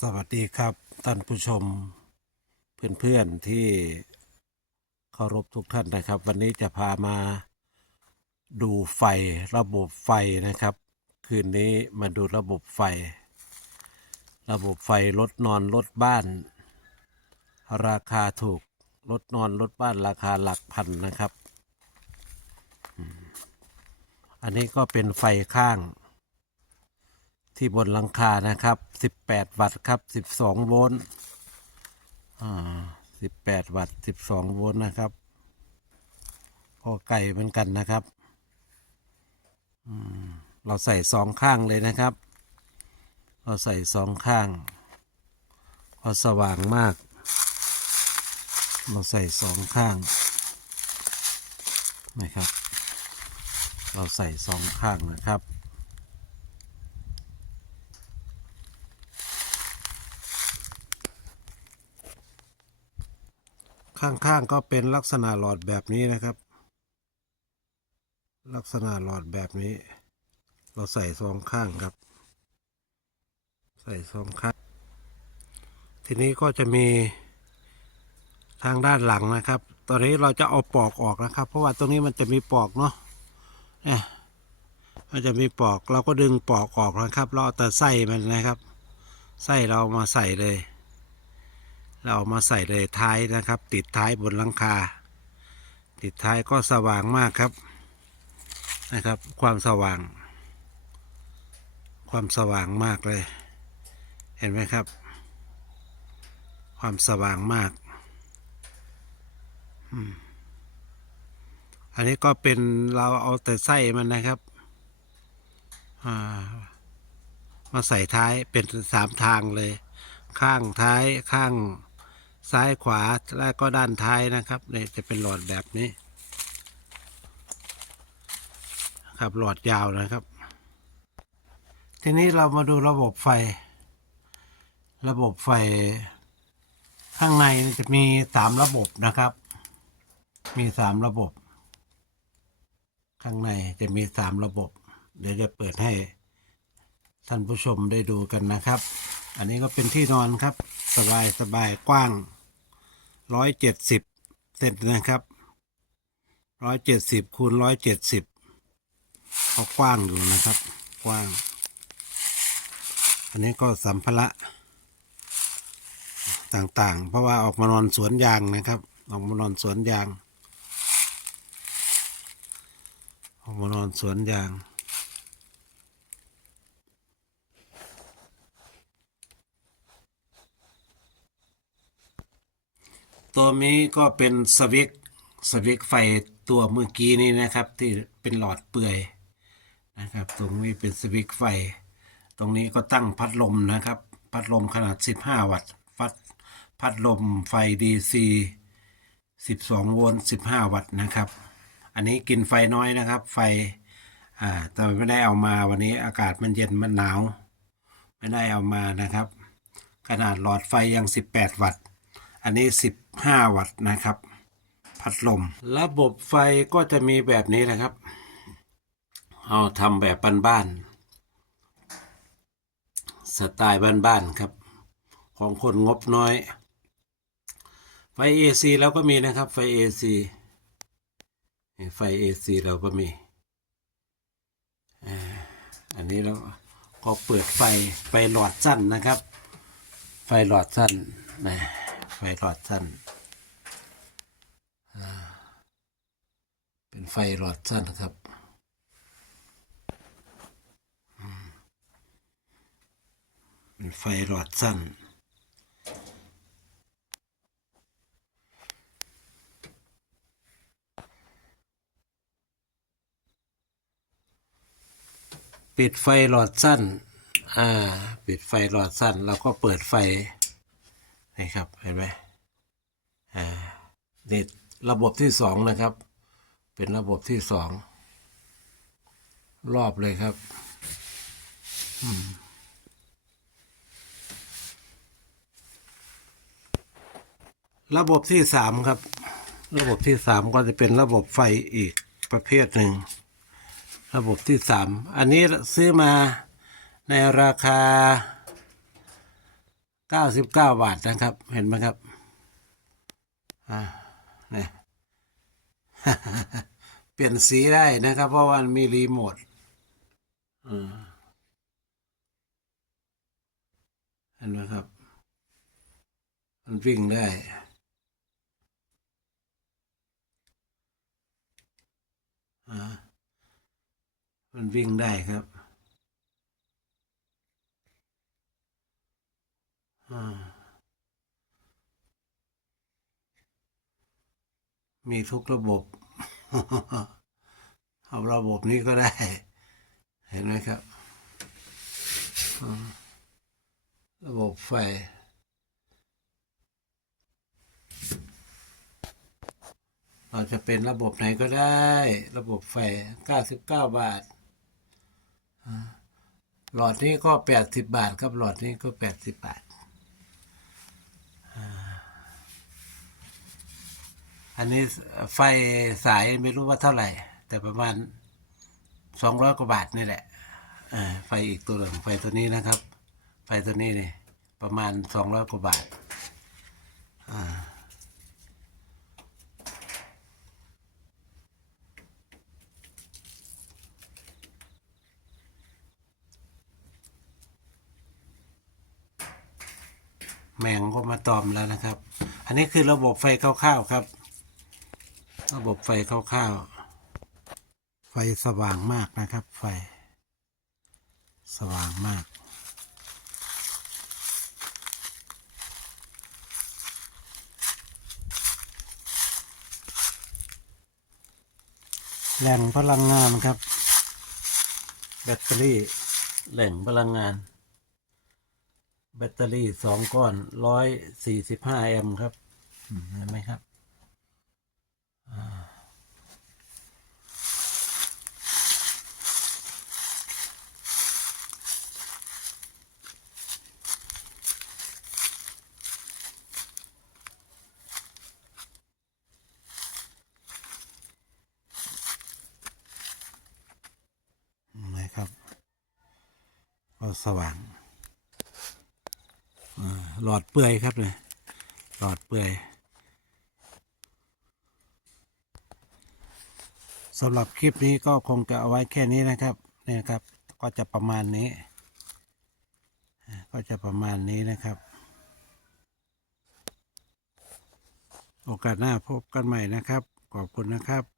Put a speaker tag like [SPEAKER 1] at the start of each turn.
[SPEAKER 1] สวัสดีครับท่านผู้ชม เพื่อนๆที่เคารพทุกท่านนะครับ วันนี้จะพามาดูไฟระบบไฟนะครับ คืนนี้มาดูระบบไฟ ระบบไฟรถนอนรถบ้าน ราคาถูกรถนอนรถบ้านราคาหลักพันนะครับ อันนี้ก็เป็นไฟข้าง ที่บนหลังคานะครับ 18 วัตต์ครับ 12 โวลต์อ่า18 วัตต์ 12 โวลต์นะครับพอไก่เหมือนกันนะครับเราใส่สองข้างเลยนะครับ เราใส่สองข้าง พอสว่างมาก เราใส่สองข้างนะครับ เราใส่สองข้างนะครับ ข้างๆก็เป็นลักษณะหลอดแบบนี้นะครับ ลักษณะหลอดแบบนี้ เราใส่สองข้างครับ ใส่สองข้าง ทีนี้ก็จะมีทางด้านหลังนะครับ ตอนนี้เราจะเอาปอกออกนะครับ เพราะว่าตรงนี้มันจะมีปอกเนาะเนี่ยมันจะมีปอกเราก็ดึงปอกออกนะครับ เราเอาแต่ไส้มันนะครับ ไส้เรามาใส่เลย เราเอามาใส่เลยท้ายนะครับ ติดท้ายบนหลังคา ติดท้ายก็สว่างมากครับนะครับ ความสว่าง ความสว่างมากเลย เห็นไหมครับ ความสว่างมาก อันนี้ก็เป็นเราเอาแต่ไส้มันนะครับามาใส่ท้ายเป็นสามทางเลย ข้างท้ายข้าง ซ้ายขวาและก็ด้านท้ายนะครับเนี่ยจะเป็นหลอดแบบนี้ ครับหลอดยาวนะครับ ทีนี้เรามาดูระบบไฟ ระบบไฟ ข้างในจะมีสามระบบนะครับ มีสามระบบ ข้างในจะมีสามระบบ เดี๋ยวจะเปิดให้ท่านผู้ชมได้ดูกันนะครับ อันนี้ก็เป็นที่นอนครับ สบายสบายกว้าง ร้อยเจ็ดสิบเซนนะครับร้อยเจ็ดสิบคูณร้อยเจ็ดสิบก็กว้างอยู่นะครับ กว้าง อันนี้ก็สัมภาระต่างๆ เพราะว่าออกมานอนสวนยางนะครับ ออกมานอนสวนยาง ออกมานอนสวนยาง ตัวนี้ก็เป็นสวิตช์สวิตช์ไฟตัวเมื่อกี้นี้นะครับ ที่เป็นหลอดเปื่อยนะครับ ตรงนี้เป็นสวิตช์ไฟ ตรงนี้ก็ตั้งพัดลมนะครับ พัดลมขนาด 15 วัตต์พัดพัดลมไฟ DC 12 โวลต์ 15 วัตต์นะครับ อันนี้กินไฟน้อยนะครับ ไฟอ่าแต่ไม่ได้เอามาวันนี้อากาศมันเย็นมันหนาว ไม่ได้เอามานะครับ ขนาดหลอดไฟยัง 18 วัตต์ อันนี้ 15 วัตต์นะครับ พัดลม ระบบไฟก็จะมีแบบนี้นะครับ เอาทำแบบบ้านๆสไตล์บ้านๆครับ ของคนงบน้อย ไฟ AC เราก็มีนะครับ ไฟ AC ไฟ AC เราก็มีอันนี้เราก็เปิดไฟไฟหลอดสั้นนะครับ ไฟหลอดสั้นนะ ฟหลอดสั้นเป็นไฟหลอดสั้นครับเป็นไฟหลอดสั้นปิดไฟหลอดสั้น อ่า ปิดไฟหลอดสั้นเราก็เปิดไฟ นะครับเห็นไหมอ่านี่ระบบที่สองนะครับ เป็นระบบที่สองรอบเลยครับระบบที่สามครับ ระบบที่สามก็จะเป็นระบบไฟอีกประเภทหนึ่ง ระบบที่สามอันนี้ซื้อมาในราคา เก้าสิบเก้าบาทนะครับ เห็นไหมครับอ่าเนี่ยเปลี่ยนสีได้นะครับ เพราะว่ามีรีโมทเห็นไหมครับ มันวิ่งได้มันวิ่งได้ครับ อ่า มีทุกระบบ เอาระบบนี้ก็ได้ เห็นไหมครับ ระบบไฟเราจะเป็นระบบไหนก็ได้ ระบบไฟ 99 บาทอ่าหลอดนี้ก็ 80 บาทครับ หลอดนี้ก็ 80 บาทอ่า อันนี้ไฟสายไม่รู้ว่าเท่าไหร่ แต่ประมาณ200กว่าบาทนี่แหละไฟอีกตัวหนึ่งไฟตัวนี้นะครับ ไฟตัวนี้นี่ประมาณ200กว่าบาทแมงก็มาตอมแล้วนะครับ อันนี้คือระบบไฟคร่าวๆครับ ระบบไฟคร่าวๆ ไฟสว่างมากนะครับ ไฟ สว่างมากแหล่งพลังงานครับ แบตเตอรี่แหล่งพลังงาน แบตเตอรี่สองก้อนร้อยสี่สิบห้าแอมป์ครับเห็นไหมครับอ่าเห็นไหมครับ ก็สว่างหลอดเปื่อยครับเลยหลอดเปื่อยสำหรับคลิปนี้ก็คงจะเอาไว้แค่นี้นะครับนี่นะครับ ก็จะประมาณนี้ ก็จะประมาณนี้นะครับ โอกาสหน้าพบกันใหม่นะครับ ขอบคุณนะครับ